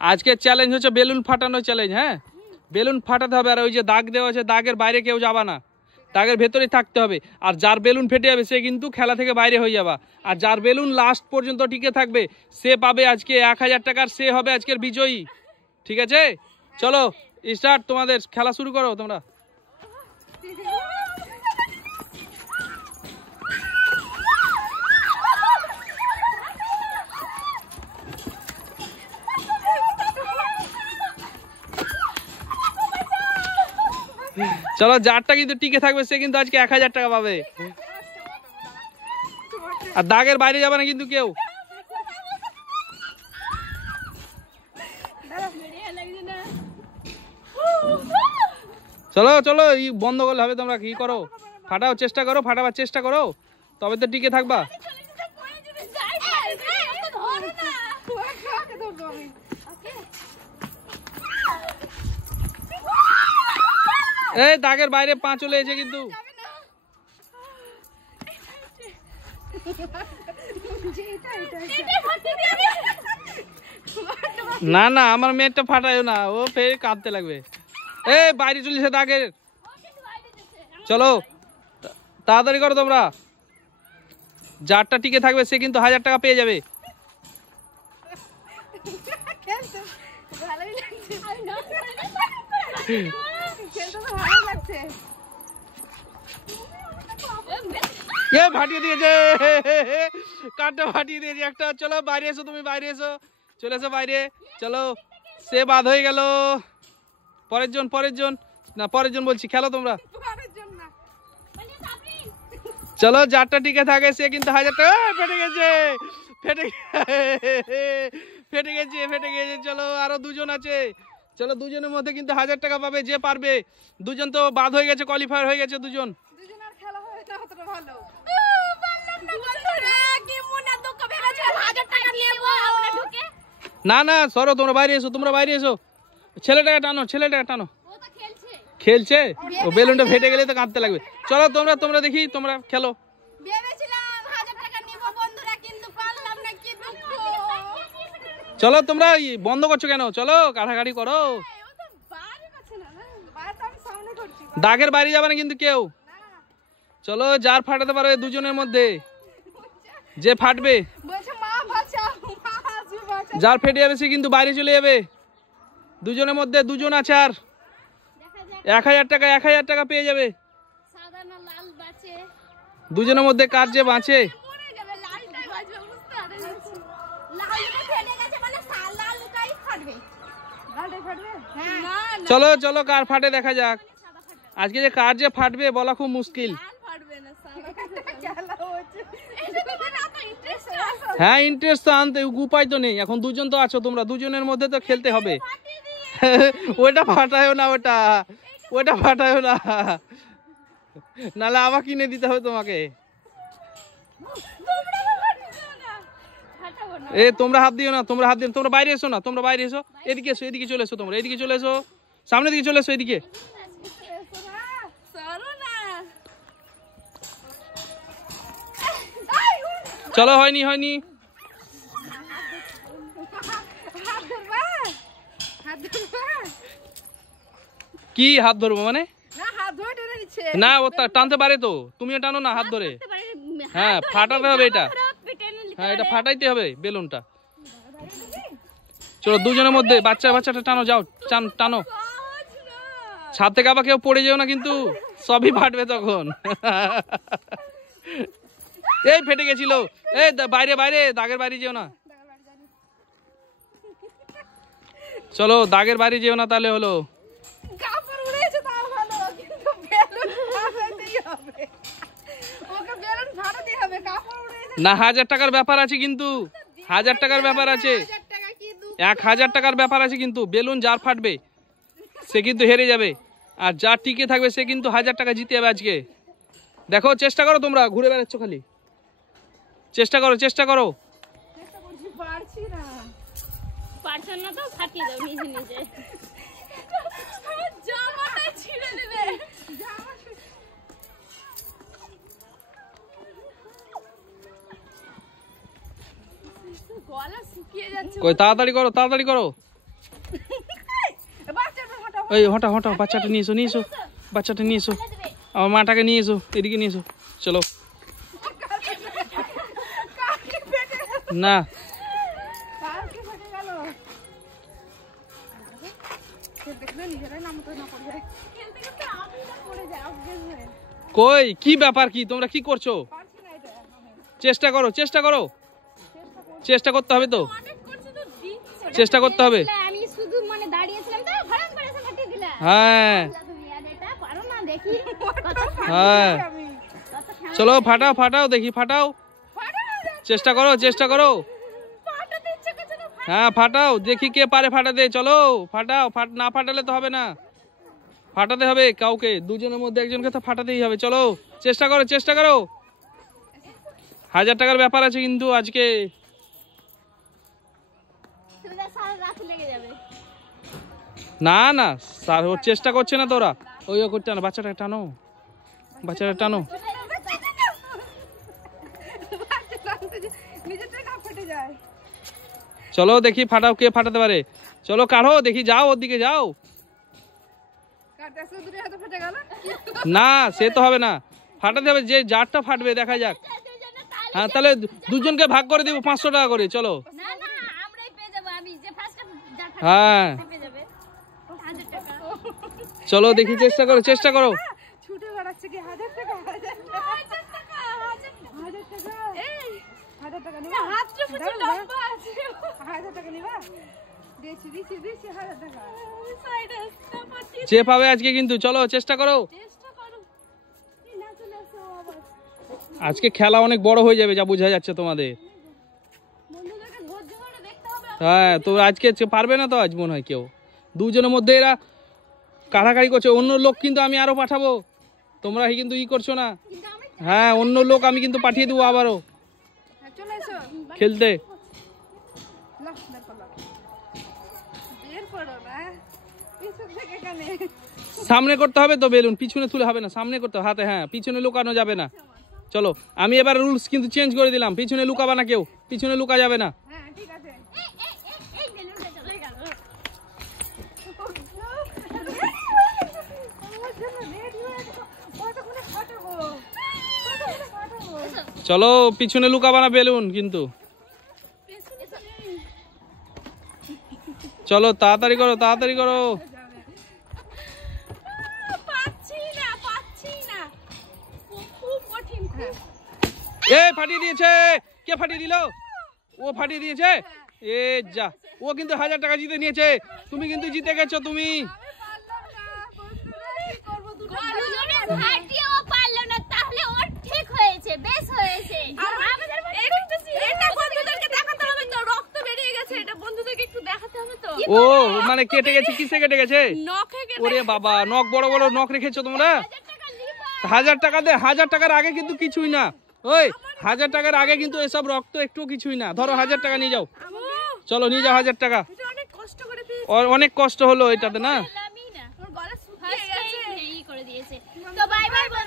আজকের চ্যালেঞ্জ হচ্ছে বেলুন ফাটানো চ্যালেঞ্জ। হ্যাঁ, বেলুন ফাটাতে হবে। আর ওই যে দাগ দেওয়া আছে, দাগের বাইরে কেউ যাবা না, দাগের ভেতরেই থাকতে হবে। আর যার বেলুন ফেটে যাবে সে কিন্তু খেলা থেকে বাইরে হয়ে যাবা। আর যার বেলুন লাস্ট পর্যন্ত টিকে থাকবে সে পাবে আজকে 1000 টাকার, সে হবে আজকের বিজয়ী। ঠিক আছে, চলো স্টার্ট, তোমাদের খেলা শুরু করো তোমরা। চলো, যারটা কিন্তু টিকে থাকবে সে কিন্তু আজকে 1000 টাকা পাবে। আর দাগের বাইরে যাবে না কিন্তু কেউ। চলো চলো, বন্ধ করলে হবে। তোমরা কি করো, ফাটাও, চেষ্টা করো, ফাটাবার চেষ্টা করো, তবে তো টিকে থাকবা। এই দাগের বাইরে পা চলে এসেছে কিন্তু। না না, আমার মেয়েটা ফাটায় না, ও ফের কাঁদতে লাগবে। এই বাইরে চলেছে দাগের। চলো তাড়াতাড়ি করো তোমরা, যারটা টিকে থাকবে সে কিন্তু 1000 টাকা পেয়ে যাবে। ফাটিয়ে দিয়েছে, কাঠটা ফাটিয়ে দিয়েছে একটা। চলো বাইরে এসো, তুমি বাইরে এসো, চলে এসো বাইরে। চলো, সে বাদ হয়ে গেল। পরের জন না, পরের জন বলছি, খেলো তোমরা। চলো, যারটা টিকে থাকে সে কিন্তু 1000 টাকা। ফেটে গেছে, ফেটে গেছে। চলো, আরো দুজন আছে। চলো, দুজনের মধ্যে কিন্তু 1000 টাকা পাবে যে পারবে। দুজন তো বাদ হয়ে গেছে, কোয়ালিফায়ার হয়ে গেছে দুজন। না না, সরো, তোমরা বাইরে এসো, ছেলেটাকে টানো। খেলছে, ও বেলুনটা ফেটে গেলে তো কাঁদতে লাগবে। চলো তোমরা দেখি, তোমরা খেলো। চলো, তোমরা বন্ধ করছো কেন? চলো, কাটাকাটি করো। দাগের বাইরে যাবে না কিন্তু কেউ। চলো, যার ফাটাতে পারো দুজনের মধ্যে, যে ফাটবে, যার ফেটে যাবে সে কিন্তু বাইরে চলে যাবে। দুজনের মধ্যে দুজন আছে, আর 1000 টাকা পেয়ে যাবে। দুজনের মধ্যে কার যে বাঁচে। চলো চলো, কার ফাটে দেখা যাক। আজকে যে কার যে ফাটবে বলা খুব মুশকিল। হ্যাঁ, ইন্টারেস্ট তো আনতে উপায় তো নেই। এখন দুজন তো আছো তোমরা, দুজনের মধ্যে তো খেলতে হবে। ওইটা ফাটায়ও না, ওইটা ফাটায়ও না, নাহলে আবার কিনে দিতে হবে তোমাকে। এ তোমরা হাত দিও না, তোমরা বাইরে এসো না, তোমরা বাইরে এসো। এদিকে চলে এসো, তোমরা এদিকে চলে এসো, সামনের দিকে চলে এসো, এদিকে। চলো, হয়নি কি হাত ধরবো মানে? না, ও টানতে পারে তো, তুমিও টানো না হাত ধরে। হ্যাঁ, ফাটাতে হবে এটা। হ্যাঁ, এটা ফাটাইতে হবে বেলুনটা। চলো, দুজনের মধ্যে বাচ্চাটা টানো, যাও টানো। ছাদ থেকে আবার কেউ পড়ে যাও না কিন্তু, সবই ফাটবে তখন। এই ফেটে গেছিল। এই বাইরে, দাগের বাইরে যেও না। চলো, দাগের বাইরে যেও না, তাহলে হলো। না, 1000 টাকার ব্যাপার আছে কিন্তু, 1000 টাকার ব্যাপার আছে, 1000 টাকার ব্যাপার আছে কিন্তু। বেলুন যার ফাটবে সে কিন্তু হেরে যাবে, আর যার টিকে থাকবে সে কিন্তু 1000 টাকা জিতে যাবে আজকে। দেখো, চেষ্টা করো তোমরা, ঘুরে বেড়াচ্ছ খালি। চেষ্টা করো। তাড়াতাড়ি করো। ওই হটাও হটাও, বাচ্চাটা নিয়ে এসো, নিয়ে এসো, বাচ্চাটা নিয়ে এসো, আমার মাটাকে নিয়ে এসো, এদিকে নিয়ে এসো, চলো। না কই, কি ব্যাপার, কি তোমরা কি করছো? চেষ্টা করো, চেষ্টা করো, চেষ্টা করতে হবে তো, চেষ্টা করতে হবে। আমি শুধু মানে দাঁড়িয়েছিলাম তো ভরাম করে এসে ফাটিয়ে দিলা। হ্যাঁ তুমি আর এটা পারো না দেখি কত হ্যাঁ, চলো ফাটাও, ফাটাও দেখি, ফাটাও, চেষ্টা করো, চেষ্টা করো, ফাটাতে ইচ্ছে করছে না। হ্যাঁ ফাটাও দেখি কে পারে ফাটাতে, চলো ফাটাও, না ফাটালে তো হবে না, ফাটাতে হবে কাউকে, দুজনের মধ্যে একজনকে তো ফাটাতেই হবে, চলো চেষ্টা করো, চেষ্টা করো। 1000 টাকার ব্যাপার আছে কিন্তু আজকে। তুমি সারা রাত লেগে যাবে। না না স্যার, ওর চেষ্টা করছে না তোরা, ওই ও করতে না, বাচ্চাটা টানো, বাচ্চাটা টানো, চলো দেখি ফাটাও, কে ফাটাতে পারে, চলো কাঢ়ো দেখি, যাও ওর দিকে যাও। না সে তো হবে না, ফাটাতে হবে, যে যারটা ফাটবে দেখা যাক। হ্যাঁ তাহলে দুজনকে ভাগ করে দিব 500 টাকা করে, চলো। না না আমরাই পেয়ে যাব, আমি যে ফার্স্টে যা ফাটবে হ্যাঁ পেয়ে যাবে 1000 টাকা। চলো দেখি, চেষ্টা করো, চেষ্টা করো। ছুটে বেড়াচ্ছে কি 1000 টাকা 1000 টাকা 1000 টাকা 1000 টাকা এই 1000 টাকা নিবা, হাতটা ফুটে লম্বা আছে, 1000 টাকা নিবা, দিছি 1000 টাকা সাইডে পাচ্ছি, যে পাবে আজকে কিন্তু, চলো চেষ্টা করো, চেষ্টা করো, এই না চলে আসো আবার, আজকে খেলা অনেক বড় হয়ে যাবে যা বোঝা যাচ্ছে তোমাদের। বন্ধুদেরকে ধৈর্য ধরে দেখতে হবে। হ্যাঁ তো আজকে পারবে না তো, আজ মনে হয় কেউ, দুজনের মধ্যে এরা কাড়াকাড়ি করছে, অন্য লোক কিন্তু আমি আরো পাঠাবো, তোমরা কিন্তু ই করছো না। হ্যাঁ অন্য লোক আমি কিন্তু পাঠিয়ে দেবো আবারও হ্যাঁ চলে এসো খেলতে। লাখ বের করো, বের করো না পিছন থেকে কানে, সামনে করতে হবে তো বেলুন, পিছনে তুলে হবে না, সামনে করতে হবে হাতে, হ্যাঁ পিছনে লুকানো যাবে না। চলো আমি এবার রুলস কিন্তু চেঞ্জ করে দিলাম, পিছনে লুকাবা না কেউ, পিছনে লুকা যাবে না। হ্যাঁ ঠিক আছে, এই বেলুনটা চলে গেল। আমার জন্য রেডি হয়ে যাও, কতক্ষণে ফাটাবো, কতক্ষণে ফাটাবো, চলো পিছনে লুকাবা না বেলুন কিন্তু, চলো তাড়াতাড়ি করো, তাড়াতাড়ি করো। পাচ্ছি না খুব কঠিন, এ ফাটিয়ে দিয়েছে, কে ফাটিয়ে দিল? ও ফাটিয়ে দিয়েছে, এ যা, ও কিন্তু 1000 টাকা জিতে নিয়েছে, তুমি কিন্তু জিতে গেছো তুমি। পারলাম না বন্ধুরা, কি করব, দুজনে ফাটিয়েও পারলো না, তাহলে ওর ঠিক হয়েছে, বেশ হয়েছে। এটা বন্ধুদেরকে দেখাতে হবে তো, রক্ত বেরিয়ে গেছে, এটা বন্ধুদেরকে একটু দেখাতে হবে তো, ও মানে কেটে গেছে, কিসে কেটে গেছে? নখে কেটে, ওরে বাবা, নখ বড় বড় নখ রেখেছো তোমরা। 1000 টাকা দে, 1000 টাকার আগে কিন্তু কিছুই না, ওই 1000 টাকার আগে কিন্তু এসব রক্ত একটু কিছুই না। ধরো 1000 টাকা নিয়ে যাও, চলো নিয়ে যাও 1000 টাকা। এটা অনেক কষ্ট করে পেয়েছি, ওর অনেক কষ্ট হলো এটাতে না। আমি না আমার গলা শুকিয়ে ফার্স্ট গেছে, টাইম এই করে দিয়েছে। তো বাই বাই।